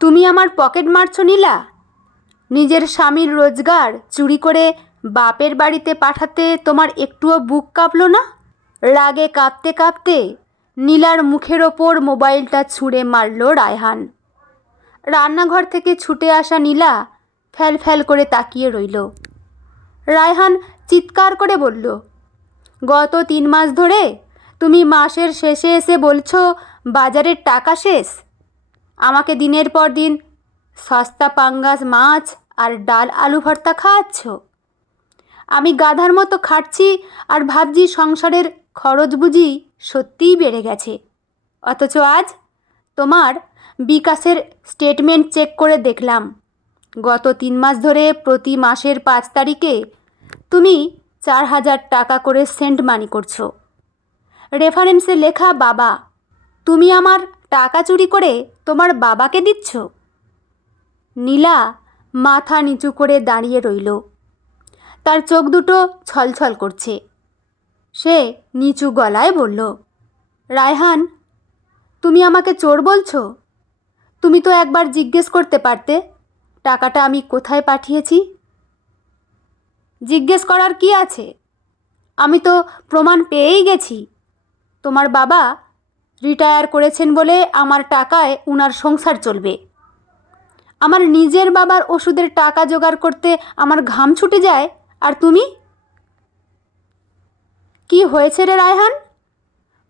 তুমি আমার পকেট মারছো নীলা? নিজের স্বামীর রোজগার চুরি করে বাপের বাড়িতে পাঠাতে তোমার একটুও বুক কাঁপলো না? রাগে কাঁপতে কাঁপতে নীলার মুখের ওপর মোবাইলটা ছুঁড়ে মারল রায়হান। রান্নাঘর থেকে ছুটে আসা নীলা ফ্যাল ফ্যাল করে তাকিয়ে রইল। রায়হান চিৎকার করে বলল, গত 3 মাস ধরে তুমি মাসের শেষে এসে বলছো বাজারের টাকা শেষ। আমাকে দিনের পর দিন সস্তা পাঙ্গাস মাছ আর ডাল আলু ভর্তা খাওয়াচ্ছ। আমি গাধার মতো খাটছি আর ভাবছি সংসারের খরচ বুঝি সত্যিই বেড়ে গেছে। অথচ আজ তোমার বিকাশের স্টেটমেন্ট চেক করে দেখলাম, গত 3 মাস ধরে প্রতি মাসের 5 তারিখে তুমি 4,000 টাকা করে সেন্ড মানি করছো। রেফারেন্সে লেখা বাবা। তুমি আমার টাকা চুরি করে তোমার বাবাকে দিচ্ছ? নীলা মাথা নিচু করে দাঁড়িয়ে রইল। তার চোখ দুটো ছলছল করছে। সে নিচু গলায় বলল, রায়হান, তুমি আমাকে চোর বলছো? তুমি তো একবার জিজ্ঞেস করতে পারতে টাকাটা আমি কোথায় পাঠিয়েছি। জিজ্ঞেস করার কি আছে? আমি তো প্রমাণ পেয়েই গেছি। তোমার বাবা রিটায়ার করেছেন বলে আমার টাকায় উনার সংসার চলবে। আমার নিজের বাবার ওষুধের টাকা জোগাড় করতে আমার ঘাম ছুটে যায়, আর তুমি? কি হয়েছে রে রায়হান?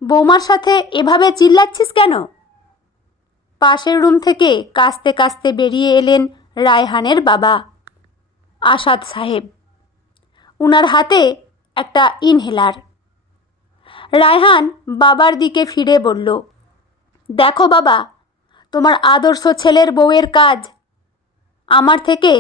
বৌমার সাথে এভাবে চিল্লাচ্ছিস কেন? পাশের রুম থেকে কাঁচতে কাঁচতে বেরিয়ে এলেন রায়হানের বাবা, আসাদ সাহেব। উনার হাতে একটা ইনহেলার। রায়হান বাবার দিকে ফিরে বলল, দেখো বাবা, তোমার আদর্শ ছেলের বউয়ের কাজ। আমার থেকে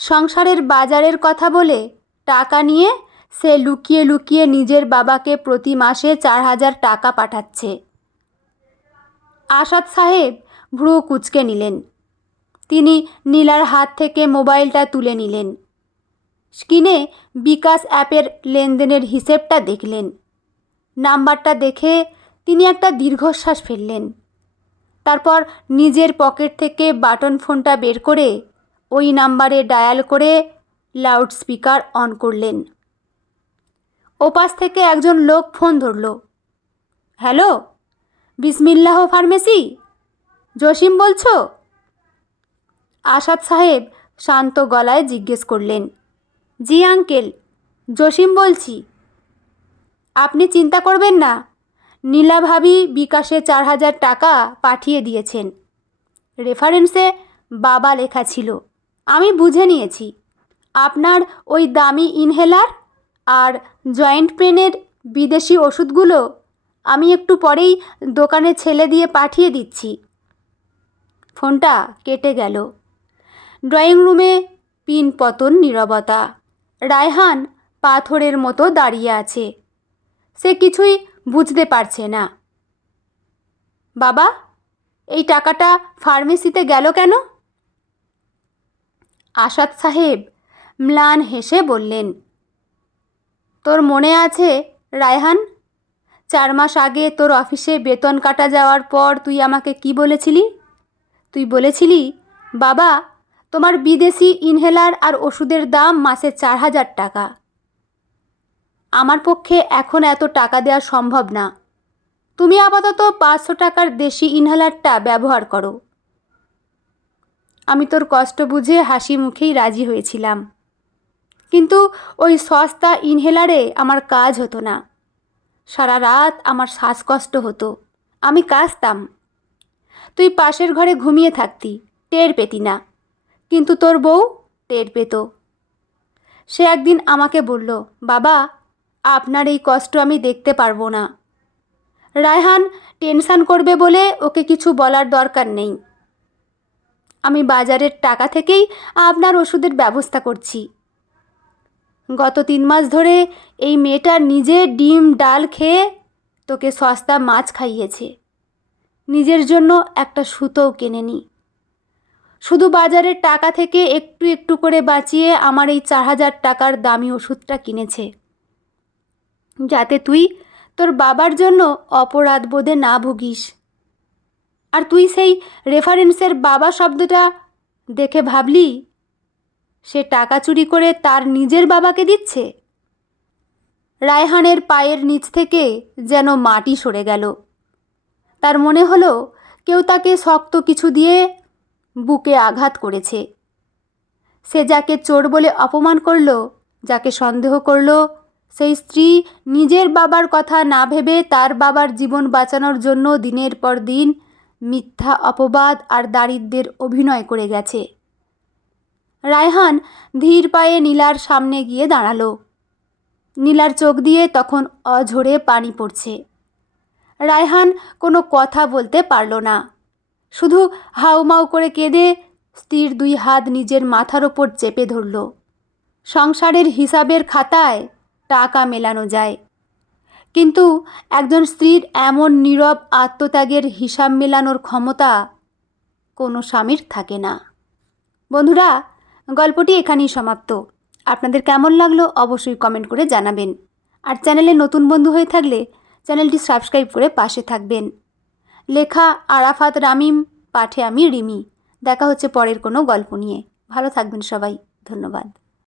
সংসারের বাজারের কথা বলে টাকা নিয়ে সে লুকিয়ে লুকিয়ে নিজের বাবাকে প্রতি মাসে 4,000 টাকা পাঠাচ্ছে। আসাদ সাহেব ভ্রু কুঁচকে নিলেন। তিনি নীলার হাত থেকে মোবাইলটা তুলে নিলেন। স্ক্রিনে বিকাশ অ্যাপের লেনদেনের হিসেবটা দেখলেন। নাম্বারটা দেখে তিনি একটা দীর্ঘশ্বাস ফেললেন। তারপর নিজের পকেট থেকে বাটন ফোনটা বের করে ওই নাম্বারে ডায়াল করে লাউডস্পিকার অন করলেন। ওপাশ থেকে একজন লোক ফোন ধরল। হ্যালো, বিসমিল্লাহ ফার্মেসি, জসিম বলছো? আসাদ সাহেব শান্ত গলায় জিজ্ঞেস করলেন, জি আঙ্কেল, জসিম বলছি। আপনি চিন্তা করবেন না, নীলা ভাবি বিকাশে 4,000 টাকা পাঠিয়ে দিয়েছেন। রেফারেন্সে বাবা লেখা ছিল, আমি বুঝে নিয়েছি। আপনার ওই দামি ইনহেলার আর জয়েন্ট পেনের বিদেশি ওষুধগুলো আমি একটু পরেই দোকানে ছেলে দিয়ে পাঠিয়ে দিচ্ছি। ফোনটা কেটে গেল। ড্রয়িং রুমে পিন পতন নীরবতা। রায়হান পাথরের মতো দাঁড়িয়ে আছে। সে কিছুই বুঝতে পারছে না। বাবা, এই টাকাটা ফার্মেসিতে গেল কেন? আসাদ সাহেব ম্লান হেসে বললেন, তোর মনে আছে রায়হান, 4 মাস আগে তোর অফিসে বেতন কাটা যাওয়ার পর তুই আমাকে কি বলেছিলি? তুই বলেছিলি, বাবা, তোমার বিদেশি ইনহেলার আর ওষুধের দাম মাসে 4,000 টাকা। আমার পক্ষে এখন এত টাকা দেওয়া সম্ভব না। তুমি আপাতত 500 টাকার দেশি ইনহেলারটা ব্যবহার করো। আমি তোর কষ্ট বুঝে হাসি মুখেই রাজি হয়েছিলাম, কিন্তু ওই সস্তা ইনহেলারে আমার কাজ হতো না। সারা রাত আমার শ্বাসকষ্ট হতো, আমি কাশতাম। তুই পাশের ঘরে ঘুমিয়ে থাকতি, টের পেতি না, কিন্তু তোর বউ টের পেত। সে একদিন আমাকে বলল, বাবা, আপনার এই কষ্ট আমি দেখতে পারবো না। রায়হান টেনশন করবে বলে ওকে কিছু বলার দরকার নেই। আমি বাজারের টাকা থেকেই আপনার ওষুধের ব্যবস্থা করছি। গত 3 মাস ধরে এই মেয়েটা নিজে ডিম ডাল খেয়ে তোকে সস্তা মাছ খাইয়েছে। নিজের জন্য একটা সুতোও কেনেনি। শুধু বাজারের টাকা থেকে একটু একটু করে বাঁচিয়ে আমার এই 4,000 টাকার দামি ওষুধটা কিনেছে, যাতে তুই তোর বাবার জন্য অপরাধ বোধে না ভুগিস। আর তুই সেই রেফারেন্সের বাবা শব্দটা দেখে ভাবলি সে টাকা চুরি করে তার নিজের বাবাকে দিচ্ছে? রায়হানের পায়ের নিচ থেকে যেন মাটি সরে গেল। তার মনে হলো কেউ তাকে শক্ত কিছু দিয়ে বুকে আঘাত করেছে। সে যাকে চোর বলে অপমান করল, যাকে সন্দেহ করল, সেই স্ত্রী নিজের বাবার কথা না ভেবে তার বাবার জীবন বাঁচানোর জন্য দিনের পর দিন মিথ্যা অপবাদ আর দারিদ্র্যের অভিনয় করে গেছে। রায়হান ধীর পায়ে নীলার সামনে গিয়ে দাঁড়ালো। নীলার চোখ দিয়ে তখন অঝরে পানি পড়ছে। রায়হান কোনো কথা বলতে পারল না, শুধু হাউমাউ করে কেঁদে স্ত্রীর 2 হাত নিজের মাথার ওপর চেপে ধরল। সংসারের হিসাবের খাতায় টাকা মেলানো যায়, কিন্তু একজন স্ত্রীর এমন নীরব আত্মত্যাগের হিসাব মেলানোর ক্ষমতা কোনো স্বামীর থাকে না। বন্ধুরা, গল্পটি এখানেই সমাপ্ত। আপনাদের কেমন লাগলো অবশ্যই কমেন্ট করে জানাবেন। আর চ্যানেলে নতুন বন্ধু হয়ে থাকলে চ্যানেলটি সাবস্ক্রাইব করে পাশে থাকবেন। লেখা আরাফাত রামিম, পাঠে আমি রিমি। দেখা হচ্ছে পরের কোনো গল্প নিয়ে। ভালো থাকবেন সবাই। ধন্যবাদ।